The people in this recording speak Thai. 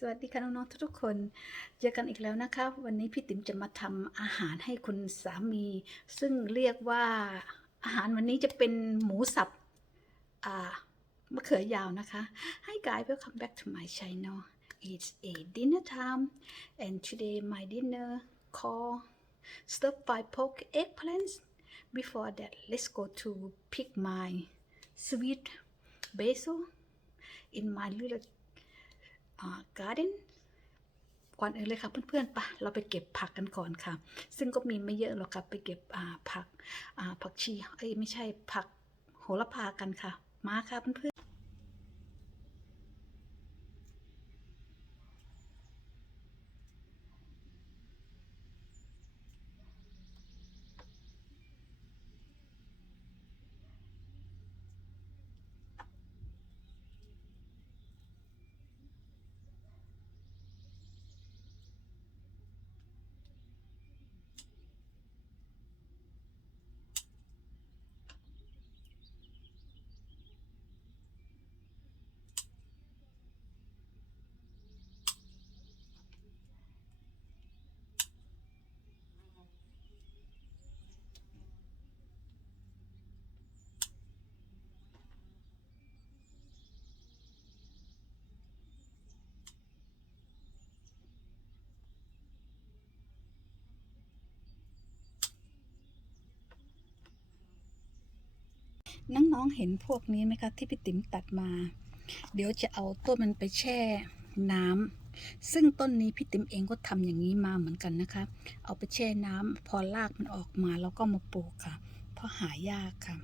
สวัสดีค่ะน้องๆทุกๆคนเจอกันอีกแล้วนะคะวันนี้พี่ติ๋มจะมาทำอาหารให้คุณสามีซึ่งเรียกว่าอาหารวันนี้จะเป็นหมูสับอ่ามะเขือยาวนะคะ Hi guys, welcome back to my channel. It's a dinner time and today my dinner call stir fry pork eggplants. Before that, let's go to pick my sweet basil in my little garden ก่อนอื่นเลยค่ะเพื่อนๆปะเราไปเก็บผักกันก่อนค่ะซึ่งก็มีไม่เยอะหรอกค่ะไปเก็บผักชีไม่ใช่ผักโหระพากันค่ะมาค่ะเพื่อนๆน้องๆเห็นพวกนี้ไหมคะที่พี่ติ๋มตัดมาเดี๋ยวจะเอาต้นมันไปแช่น้ำซึ่งต้นนี้พี่ติ๋มเองก็ทำอย่างนี้มาเหมือนกันนะคะเอาไปแช่น้ำพอรากมันออกมาแล้วก็มาปลูกค่ะเพราะหายากค่ะ